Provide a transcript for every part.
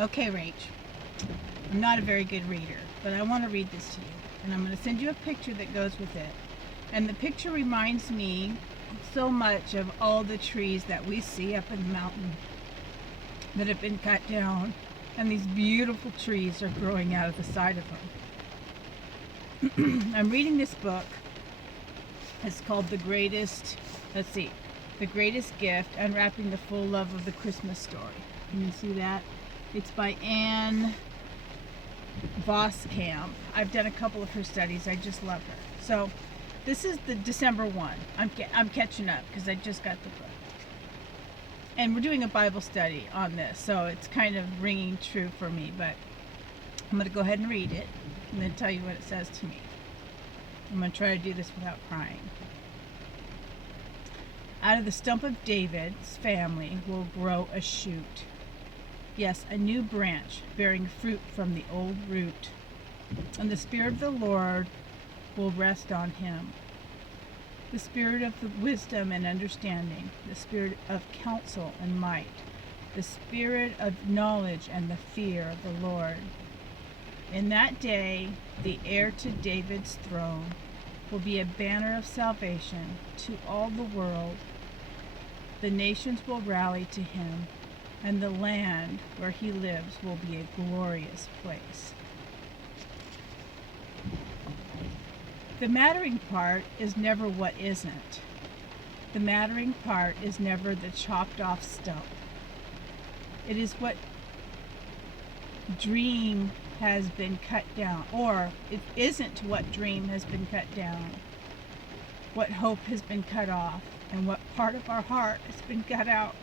Okay, Rach, I'm not a very good reader, but I want to read this to you. And I'm going to send you a picture that goes with it. And the picture reminds me so much of all the trees that we see up in the mountain that have been cut down. And these beautiful trees are growing out of the side of them. I'm reading this book. It's called The Greatest Gift, Unwrapping the Full Love of the Christmas Story. Can you see that? It's by Anne Voskamp. I've done a couple of her studies. I just love her. So this is the December one. I'm catching up because I just got the book. And we're doing a Bible study on this, so it's kind of ringing true for me. But I'm going to go ahead and read it and then tell you what it says to me. I'm going to try to do this without crying. Out of the stump of David's family will grow a shoot. Yes, a new branch bearing fruit from the old root. And the Spirit of the Lord will rest on him. The Spirit of the wisdom and understanding, the Spirit of counsel and might, the Spirit of knowledge and the fear of the Lord. In that day, the heir to David's throne will be a banner of salvation to all the world. The nations will rally to him, and the land where he lives will be a glorious place. The mattering part is never what isn't. The mattering part is never the chopped off stump. It is what dream has been cut down, or it isn't what dream has been cut down, what hope has been cut off, and what part of our heart has been cut out.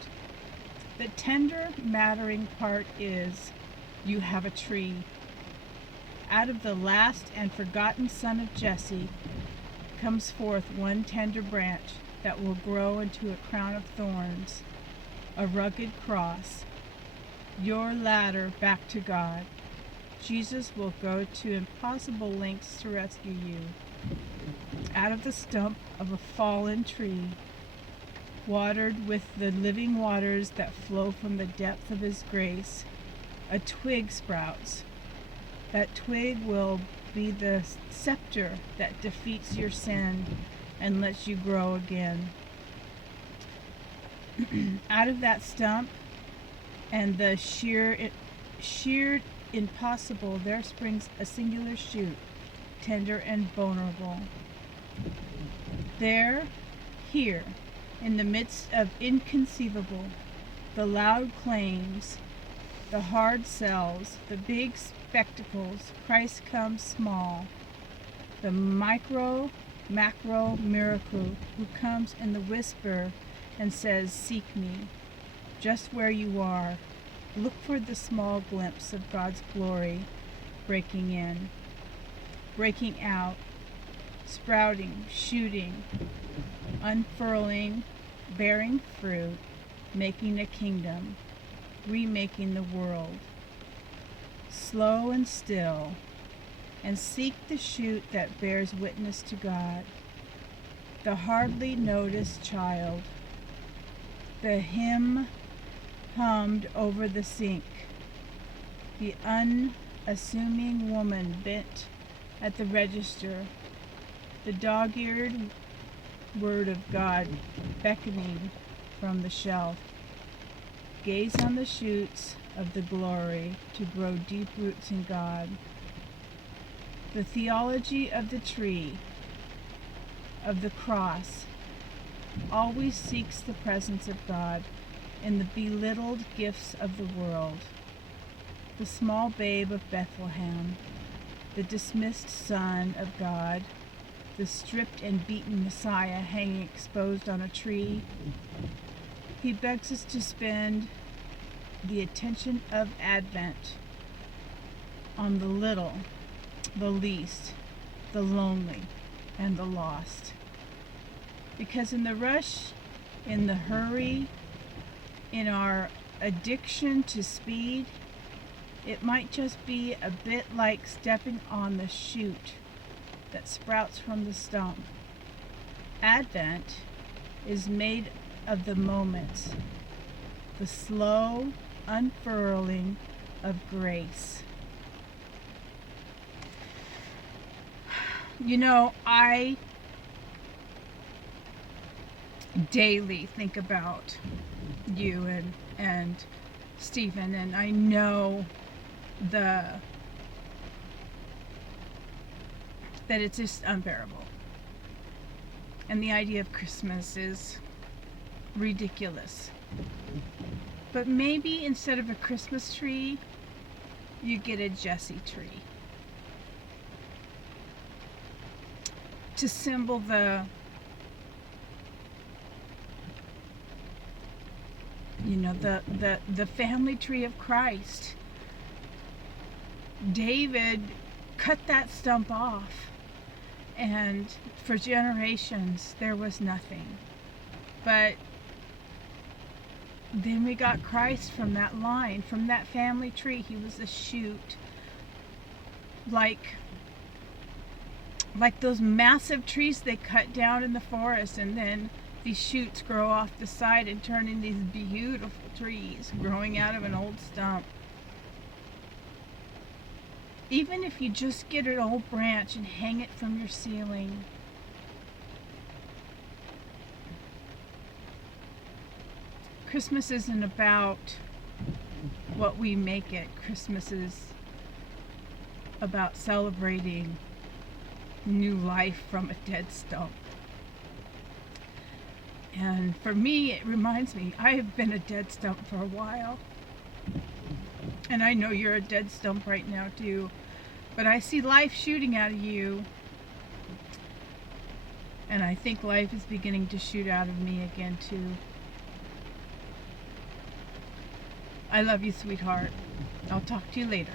The tender, mattering part is you have a tree. Out of the last and forgotten son of Jesse comes forth one tender branch that will grow into a crown of thorns, a rugged cross, your ladder back to God. Jesus will go to impossible lengths to rescue you. Out of the stump of a fallen tree, watered with the living waters that flow from the depth of his grace, a twig sprouts. That twig will be the scepter that defeats your sin and lets you grow again. Out of that stump and the sheared impossible, there springs a singular shoot, tender and vulnerable. Here, in the midst of inconceivable, the loud claims, the hard sells, the big spectacles, Christ comes small. The macro miracle who comes in the whisper and says, seek me, just where you are. Look for the small glimpse of God's glory breaking in, breaking out, sprouting, shooting, unfurling, bearing fruit, making a kingdom, remaking the world. Slow and still, and seek the shoot that bears witness to God, the hardly noticed child, the hymn hummed over the sink, the unassuming woman bent at the register, the dog-eared word of God beckoning from the shelf. Gaze on the shoots of the glory to grow deep roots in God. The theology of the tree, of the cross, always seeks the presence of God in the belittled gifts of the world. The small babe of Bethlehem, the dismissed Son of God, the stripped and beaten Messiah hanging exposed on a tree. He begs us to spend the attention of Advent on the little, the least, the lonely, and the lost. Because in the rush, in the hurry, in our addiction to speed, it might just be a bit like stepping on the shoot that sprouts from the stump. Advent is made of the moments, the slow unfurling of grace. You know, I daily think about you and Stephen, and I know that it's just unbearable. And the idea of Christmas is ridiculous. But maybe instead of a Christmas tree, you get a Jesse tree to symbol the family tree of Christ. David cut that stump off, and for generations there was nothing. But then we got Christ from that line, from that family tree. He was a shoot, like those massive trees they cut down in the forest, and then these shoots grow off the side and turn into these beautiful trees growing out of an old stump. Even if you just get an old branch and hang it from your ceiling, Christmas isn't about what we make it. Christmas is about celebrating new life from a dead stump. And for me, it reminds me, I have been a dead stump for a while. And I know you're a dead stump right now too. But I see life shooting out of you. And I think life is beginning to shoot out of me again too. I love you, sweetheart. I'll talk to you later.